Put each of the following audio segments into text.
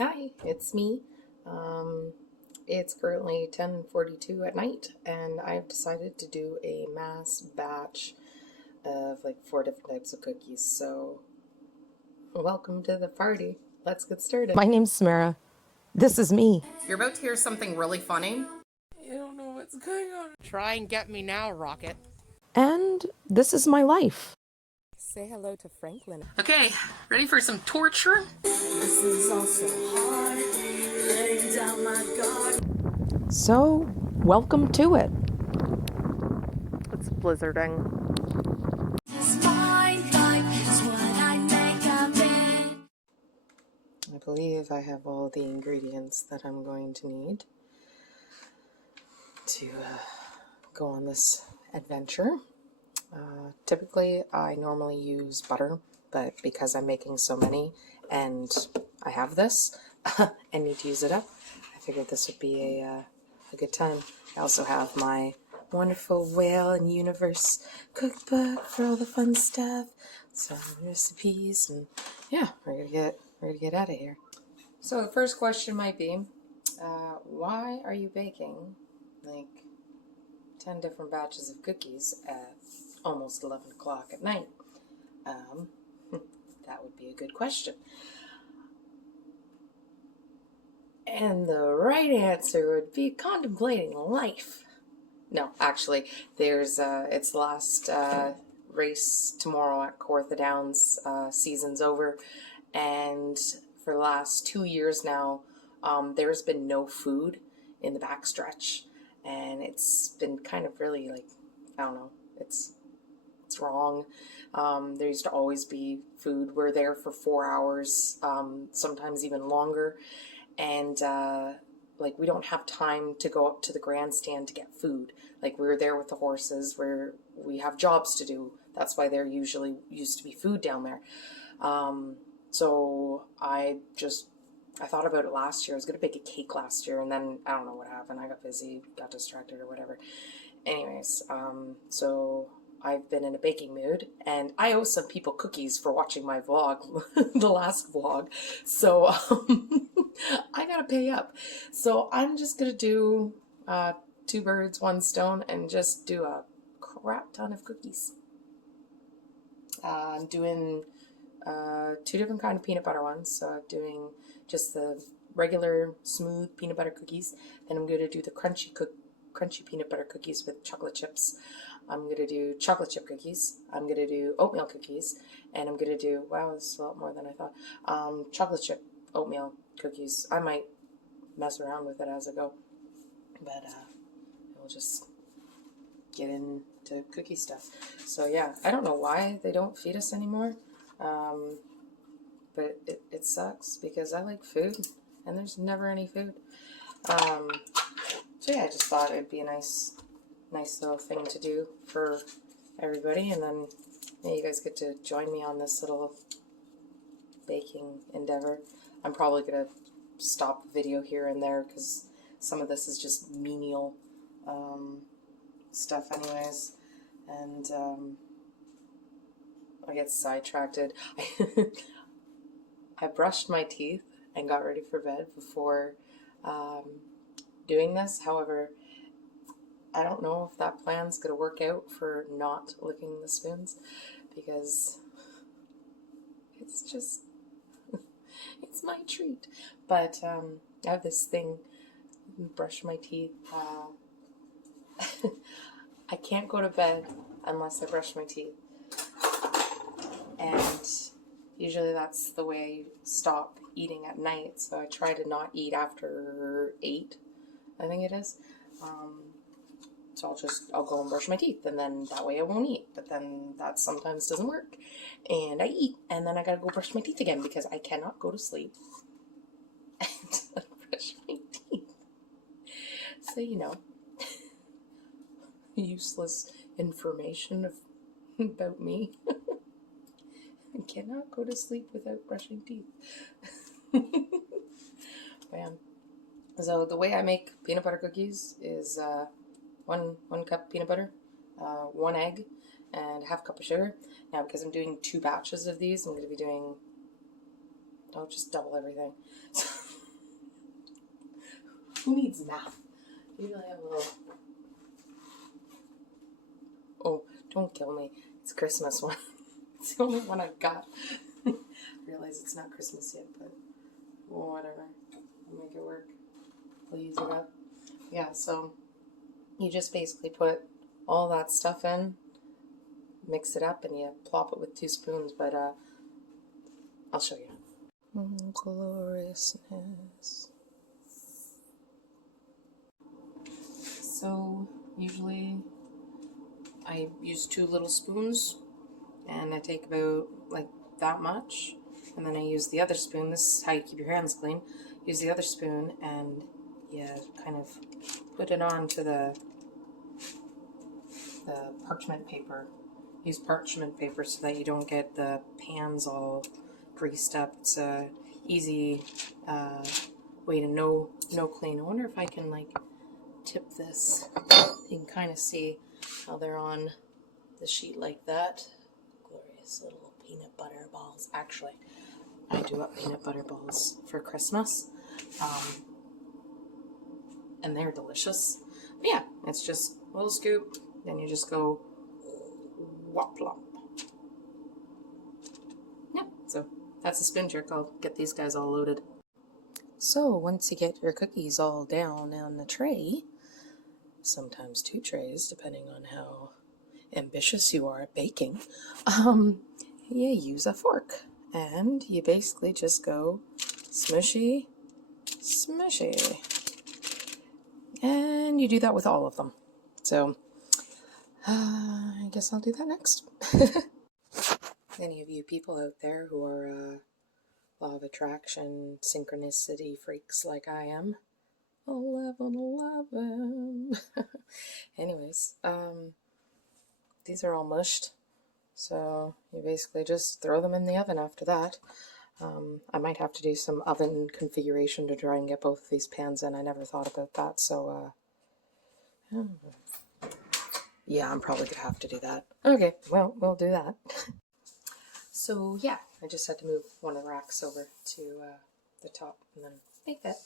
Hi, it's me. It's currently 10:42 at night, and I've decided to do a mass batch of like 4 different types of cookies. So, welcome to the party. Let's get started. My name's Samara. This is me. You're about to hear something really funny. You don't know what's going on. Try and get me now, Rocket. And this is my life. Say hello to Franklin. Okay, ready for some torture? This is also hard, laying down my guard. So, welcome to it. It's blizzarding. This fine life is what I make of it. I believe I have all the ingredients that I'm going to need to go on this adventure. Typically, I normally use butter, but because I'm making so many and I have this and need to use it up, I figured this would be a good time. I also have my wonderful Whale and Universe cookbook for all the fun stuff, some recipes, and yeah, we're gonna get out of here. So the first question might be, why are you baking like 10 different batches of cookies at almost 11 o'clock at night? That would be a good question. And the right answer would be contemplating life. No, actually, there's it's the last race tomorrow at Kawartha Downs. Season's over, and for the last 2 years now, there's been no food in the backstretch, and it's been kind of really like, I don't know, it's wrong. There used to always be food. We're there for 4 hours, sometimes even longer, and like we don't have time to go up to the grandstand to get food. Like we're there with the horses, where we have jobs to do. That's why there usually used to be food down there. So I thought about it last year. I was going to bake a cake last year, and then I don't know what happened. I got busy, got distracted or whatever. Anyways, so I've been in a baking mood, and I owe some people cookies for watching my vlog, the last vlog. So I gotta pay up. So I'm just gonna do 2 birds, 1 stone, and just do a crap ton of cookies. I'm doing 2 different kind of peanut butter ones. So I'm doing just the regular smooth peanut butter cookies. Then I'm gonna do the crunchy peanut butter cookies with chocolate chips. I'm going to do chocolate chip cookies. I'm going to do oatmeal cookies. And I'm going to do, wow, this is a lot more than I thought, chocolate chip oatmeal cookies. I might mess around with it as I go. But we'll just get into cookie stuff. So yeah, I don't know why they don't feed us anymore. But it sucks because I like food and there's never any food. So yeah, I just thought it'd be a nice little thing to do for everybody, and then you guys get to join me on this little baking endeavor. I'm probably gonna stop the video here and there because some of this is just menial stuff anyways, and I get sidetracked. I brushed my teeth and got ready for bed before doing this. However, I don't know if that plan's going to work out for not licking the spoons, because it's just, it's my treat. But I have this thing, brush my teeth. I can't go to bed unless I brush my teeth. And usually that's the way I stop eating at night. So I try to not eat after 8, I think it is. So I'll go and brush my teeth, and then that way I won't eat. But then that sometimes doesn't work, and I eat, and then I gotta go brush my teeth again because I cannot go to sleep and brush my teeth. So, you know, useless information about me. I cannot go to sleep without brushing teeth. Bam. So the way I make peanut butter cookies is one cup peanut butter, 1 egg, and ½ cup of sugar. Now, because I'm doing 2 batches of these, I'm going to be doing, I'll just double everything. Who needs math? Usually I have a little... Oh, don't kill me. It's Christmas one. It's the only one I've got. I realize it's not Christmas yet, but whatever. I'll make it work. We'll use it up. Yeah, so you just basically put all that stuff in, mix it up, and you plop it with 2 spoons, but I'll show you. Gloriousness. So usually I use 2 little spoons, and I take about like that much, and then I use the other spoon. This is how you keep your hands clean. Use the other spoon and you kind of put it onto the parchment paper. Use parchment paper so that you don't get the pans all greased up. It's a easy way to know clean. I wonder if I can like tip this. You can kind of see how they're on the sheet like that. Glorious little peanut butter balls. Actually, I do up peanut butter balls for Christmas, and they're delicious. But yeah, it's just a little scoop, then you just go whop plop. Yeah, so that's a spoon trick. I'll get these guys all loaded. So once you get your cookies all down on the tray, sometimes 2 trays depending on how ambitious you are at baking, you use a fork and you basically just go smushy, smushy. And you do that with all of them. So I guess I'll do that next. Any of you people out there who are law of attraction, synchronicity freaks like I am, 11. Anyways, these are all mushed, so you basically just throw them in the oven after that. I might have to do some oven configuration to try and get both of these pans in. I never thought about that, so yeah, I'm probably gonna have to do that. Okay, well, we'll do that. So yeah, I just had to move one of the racks over to the top and then make that.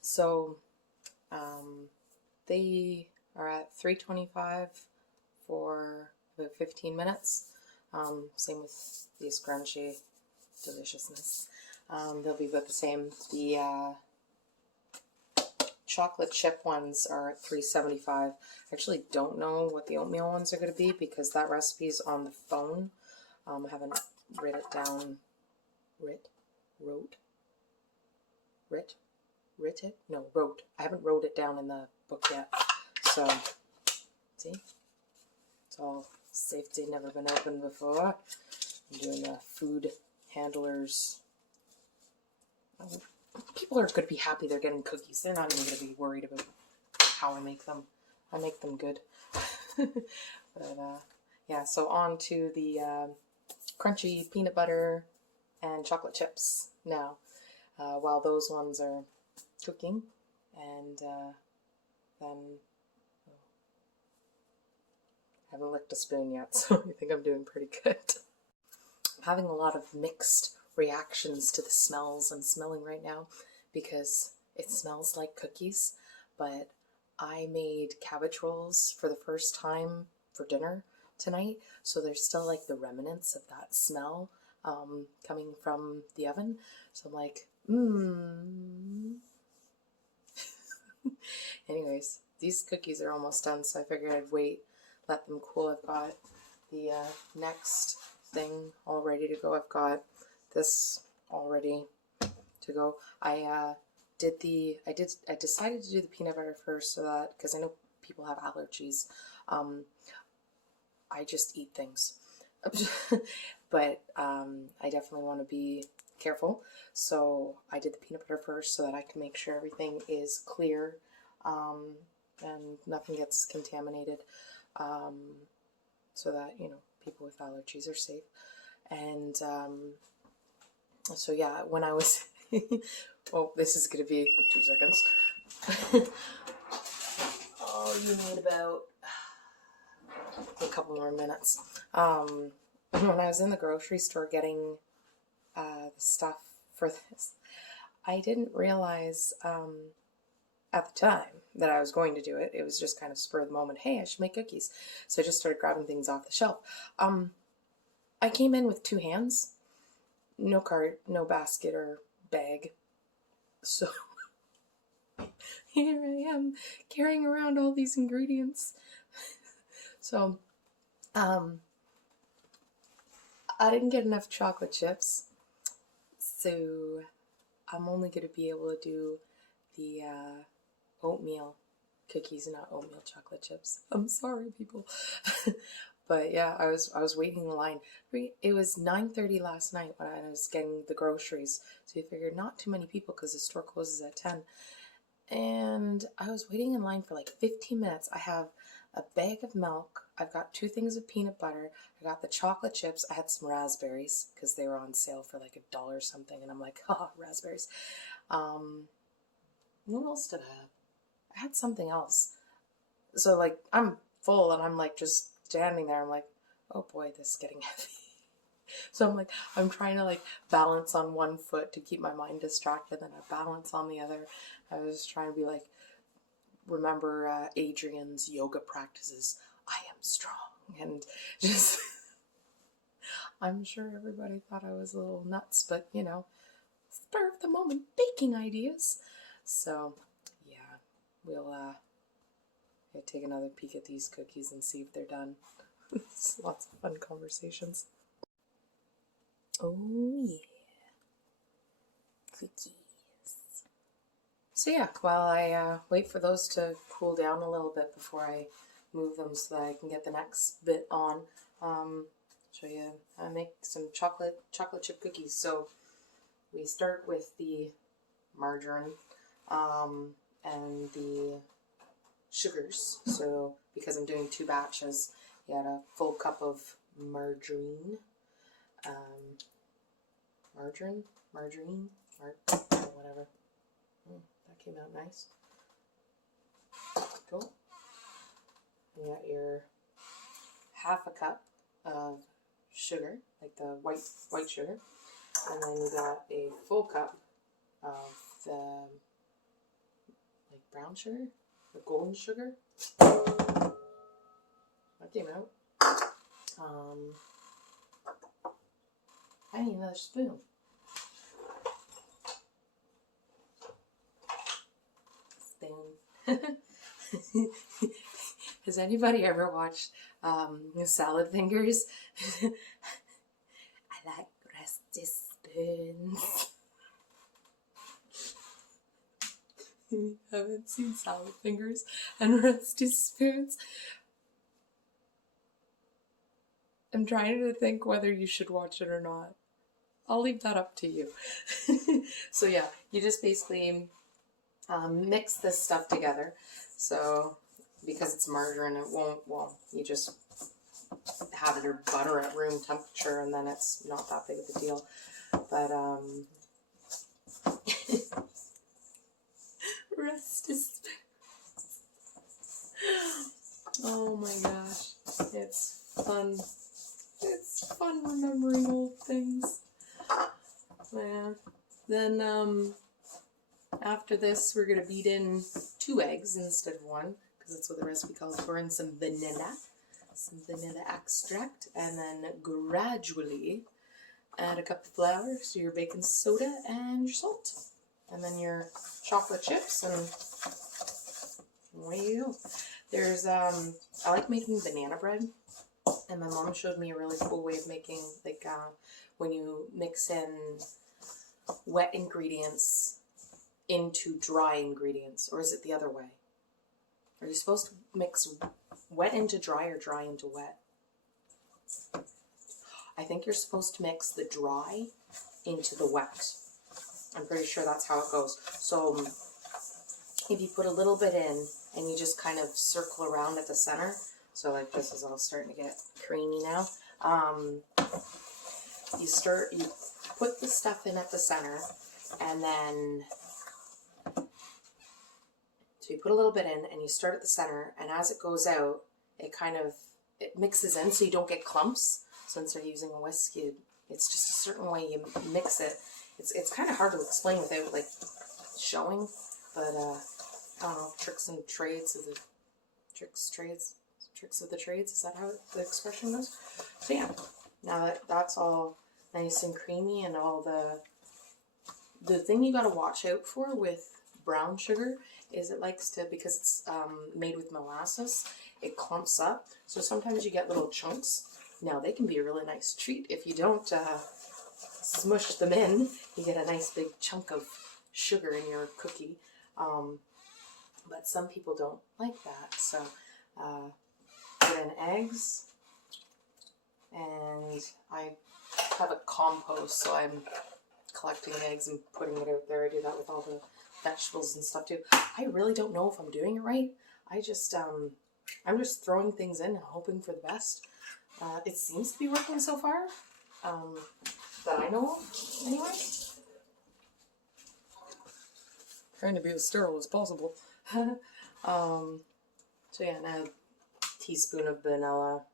So they are at 325 for about 15 minutes. Same with the scrunchy deliciousness. They'll be about the same. The chocolate chip ones are at 375. I actually don't know what the oatmeal ones are going to be because that recipe is on the phone. I haven't wrote it down. Wrote. I haven't wrote it down in the book yet. So, see? It's all safety, never been opened before. I'm doing the food handlers. People are going to be happy they're getting cookies. They're not even going to be worried about how I make them. I make them good. But, yeah, so on to the crunchy peanut butter and chocolate chips now. While those ones are cooking, and then I haven't licked a spoon yet, so I think I'm doing pretty good. I'm having a lot of mixed reactions to the smells I'm smelling right now because it smells like cookies, but I made cabbage rolls for the first time for dinner tonight, so there's still like the remnants of that smell coming from the oven. So I'm like, Anyways, these cookies are almost done, so I figured I'd wait, let them cool. I've got the next thing all ready to go. I've got this all ready to go. I decided to do the peanut butter first so that, because I know people have allergies. I just eat things. But I definitely want to be careful. So I did the peanut butter first so that I can make sure everything is clear and nothing gets contaminated, so that, you know, people with allergies are safe. And so yeah, when I was oh, this is gonna be 2 seconds. Oh, you need about a couple more minutes. When I was in the grocery store getting the stuff for this, I didn't realize at the time that I was going to do it. It was just kind of spur of the moment. Hey, I should make cookies. So I just started grabbing things off the shelf. I came in with 2 hands, no cart, no basket or bag. So here I am carrying around all these ingredients. So, I didn't get enough chocolate chips, so I'm only going to be able to do the oatmeal cookies, not oatmeal chocolate chips. I'm sorry, people. But yeah, I was waiting in line. It was 9:30 last night when I was getting the groceries, so we figured not too many people because the store closes at 10. And I was waiting in line for like 15 minutes. I have a bag of milk. I've got 2 things of peanut butter. I got the chocolate chips. I had some raspberries because they were on sale for like $1 or something. And I'm like, oh, raspberries. What else did I have? I had something else. So like I'm full and I'm like just standing there. I'm like, oh boy, this is getting heavy. So I'm like, I'm trying to like balance on one foot to keep my mind distracted, and I balance on the other. I was trying to be like, remember Adrian's yoga practices. I am strong, and just, I'm sure everybody thought I was a little nuts, but you know, spur of the moment baking ideas. So yeah, we'll take another peek at these cookies and see if they're done. It's lots of fun conversations. Oh yeah, cookies. So yeah, while I wait for those to cool down a little bit before I move them so that I can get the next bit on, show you I make some chocolate chip cookies. So we start with the margarine and the sugars. So because I'm doing 2 batches, you add a full cup of margarine. Margarine, whatever. That came out nice. Cool. You got your half a cup of sugar, like the white sugar, and then you got a full cup of the like brown sugar, the golden sugar. That came out. I need another spoon. Has anybody ever watched Salad Fingers? I like rusty spoons. You haven't seen Salad Fingers and Rusty Spoons? I'm trying to think whether you should watch it or not. I'll leave that up to you. So yeah, you just basically mix this stuff together. So because it's margarine, it won't, well, you just have it or butter at room temperature and then it's not that big of a deal. But rest is, oh my gosh, it's fun. It's fun remembering old things. Yeah. Then after this, we're gonna beat in 2 eggs instead of 1 because that's what the recipe calls for, and some vanilla extract, and then gradually add a cup of flour, so your baking soda and your salt, and then your chocolate chips, and away you go. There's I like making banana bread, and my mom showed me a really cool way of making, like when you mix in wet ingredients into dry ingredients, or is it the other way? Are you supposed to mix wet into dry or dry into wet? I think you're supposed to mix the dry into the wet. I'm pretty sure that's how it goes. So if you put a little bit in and you just kind of circle around at the center, so like this is all starting to get creamy now, you put the stuff in at the center, and then so you put a little bit in and you start at the center, and as it goes out, it mixes in so you don't get clumps. Since they're using a whisk, it's just a certain way you mix it. It's kind of hard to explain without like showing, but I don't know, tricks of the trades. Is that how the expression goes? So yeah, now that that's all nice and creamy and all the thing you gotta watch out for with brown sugar is it likes to, because it's made with molasses, it clumps up. So sometimes you get little chunks. Now they can be a really nice treat if you don't smush them in. You get a nice big chunk of sugar in your cookie. But some people don't like that. So put in eggs, and I have a compost, so I'm collecting eggs and putting it out there. I do that with all the vegetables and stuff too. I really don't know if I'm doing it right. I'm just throwing things in and hoping for the best. It seems to be working so far, that I know of, anyway. Trying to be as sterile as possible. So yeah, now a teaspoon of vanilla.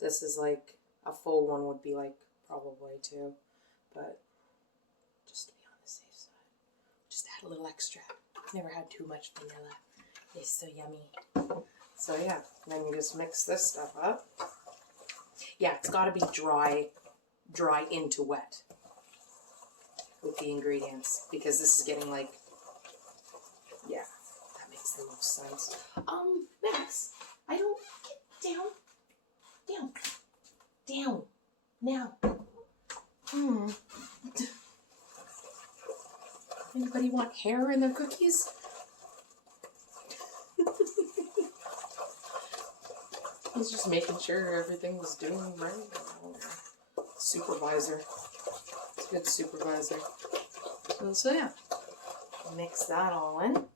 This is like, a full one would be like probably 2, but just to be on the safe side, just add a little extra. Never had too much vanilla. It's so yummy. So yeah, then you just mix this stuff up. Yeah, it's got to be dry into wet with the ingredients, because this is getting like, yeah, that makes the most sense. Max, I don't, get down, now. Anybody want hair in their cookies? I was just making sure everything was doing right. Supervisor. It's a good supervisor. So yeah, mix that all in.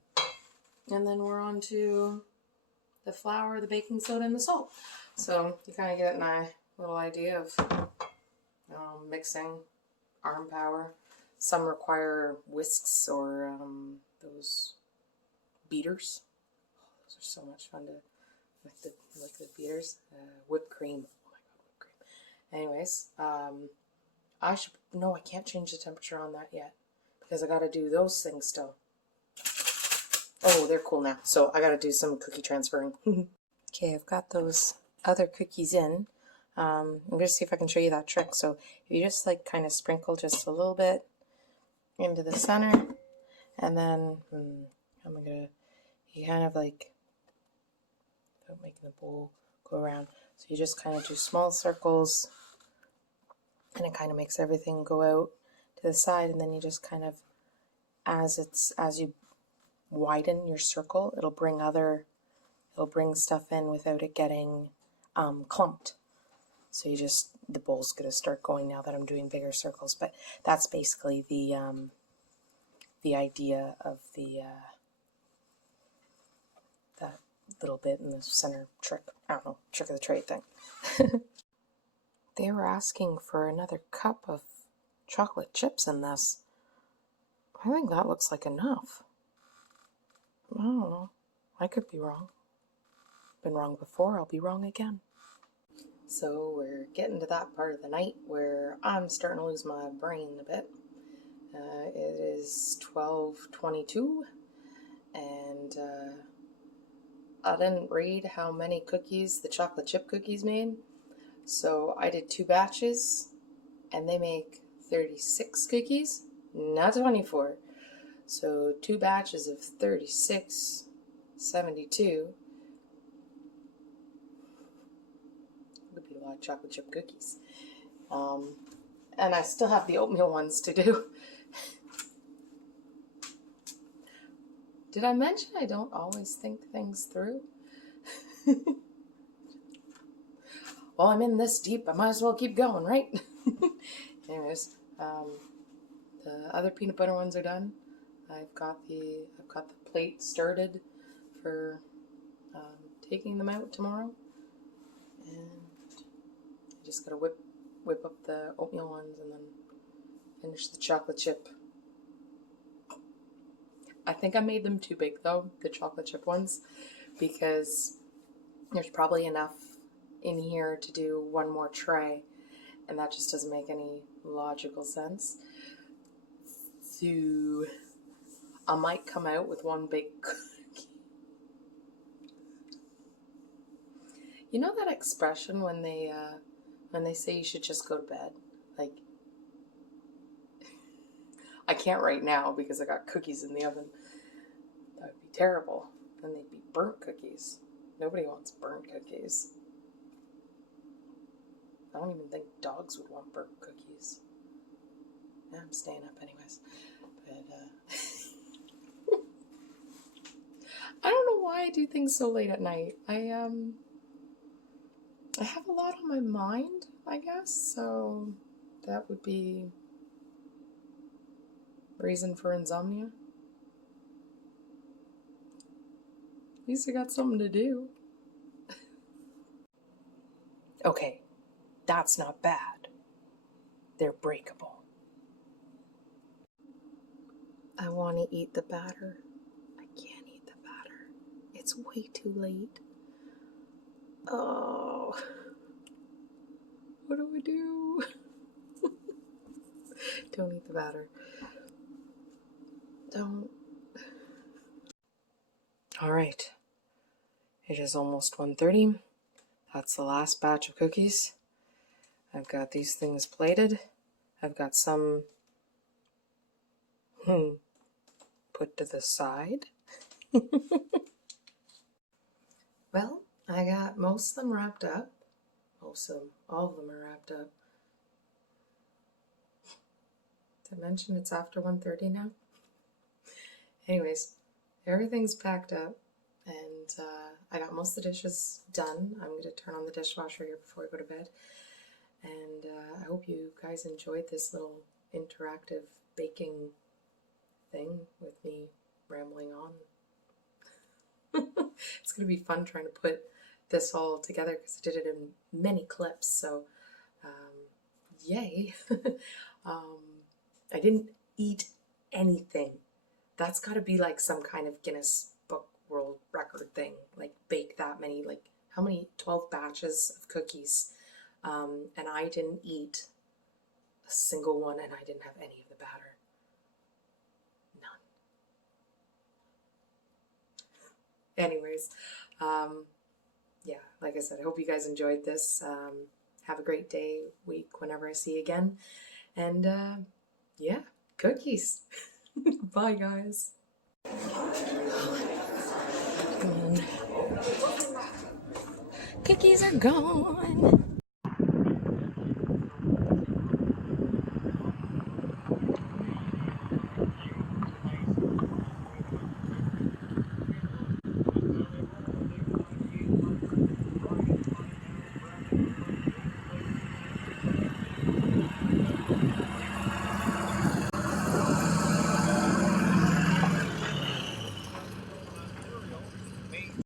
And then we're on to the flour, the baking soda, and the salt. So you kind of get a little idea of mixing, arm power. Some require whisks or those beaters. Oh, those are so much fun to with the beaters. Whipped cream. Oh my god, whipped cream. Anyways, I can't change the temperature on that yet because I got to do those things still. Oh, they're cool now. So I got to do some cookie transferring. Okay, I've got those other cookies in. I'm going to see if I can show you that trick. So if you just like kind of sprinkle just a little bit into the center, and then you kind of like, without making the bowl go around. So you just kind of do small circles, and it kind of makes everything go out to the side, and then you just kind of, as you widen your circle, it'll bring stuff in without it getting clumped. So the bowl's going to start going now that I'm doing bigger circles, but that's basically the idea of that little bit in the center trick. I don't know, trick of the trade thing. They were asking for another cup of chocolate chips in this. I think that looks like enough. I don't know. I could be wrong. Been wrong before, I'll be wrong again. So we're getting to that part of the night where I'm starting to lose my brain a bit. It is 12:22, and I didn't read how many cookies the chocolate chip cookies made. So I did 2 batches, and they make 36 cookies, not 24. So 2 batches of 36, 72. Would be a lot of chocolate chip cookies. And I still have the oatmeal ones to do. Did I mention I don't always think things through? Well, I'm in this deep, I might as well keep going, right? Anyways, the other peanut butter ones are done. I've got the plate started for taking them out tomorrow, and I just gotta whip up the oatmeal ones and then finish the chocolate chip. I think I made them too big though, the chocolate chip ones, because there's probably enough in here to do one more tray, and that just doesn't make any logical sense. So I might come out with one big cookie You know that expression when they say you should just go to bed? Like, I can't right now because I got cookies in the oven. That would be terrible. Then they'd be burnt cookies. Nobody wants burnt cookies. I don't even think dogs would want burnt cookies. Yeah, I'm staying up anyways. But, I don't know why I do things so late at night. I have a lot on my mind, I guess, so that would be reason for insomnia. At least I got something to do. Okay, that's not bad. They're breakable. I want to eat the batter. I can't eat the batter. It's way too late. Oh, what do I do? Don't eat the batter. Don't. All right. It is almost 1:30. That's the last batch of cookies. I've got these things plated. I've got some put to the side. Well, I got most of them wrapped up. Most of them, all of them are wrapped up. Did I mention it's after 1:30 now? Anyways, everything's packed up, and I got most of the dishes done. I'm going to turn on the dishwasher here before I go to bed. And I hope you guys enjoyed this little interactive baking thing with me rambling on. It's going to be fun trying to put this all together because I did it in many clips, so yay. I didn't eat anything. That's got to be like some kind of Guinness Book World Record thing, like bake that many, like how many, 12 batches of cookies, and I didn't eat a single one, and I didn't have any of the batter. Anyways, yeah, like I said, I hope you guys enjoyed this. Have a great day, week, whenever I see you again. And yeah, cookies. Bye, guys. Cookies are gone.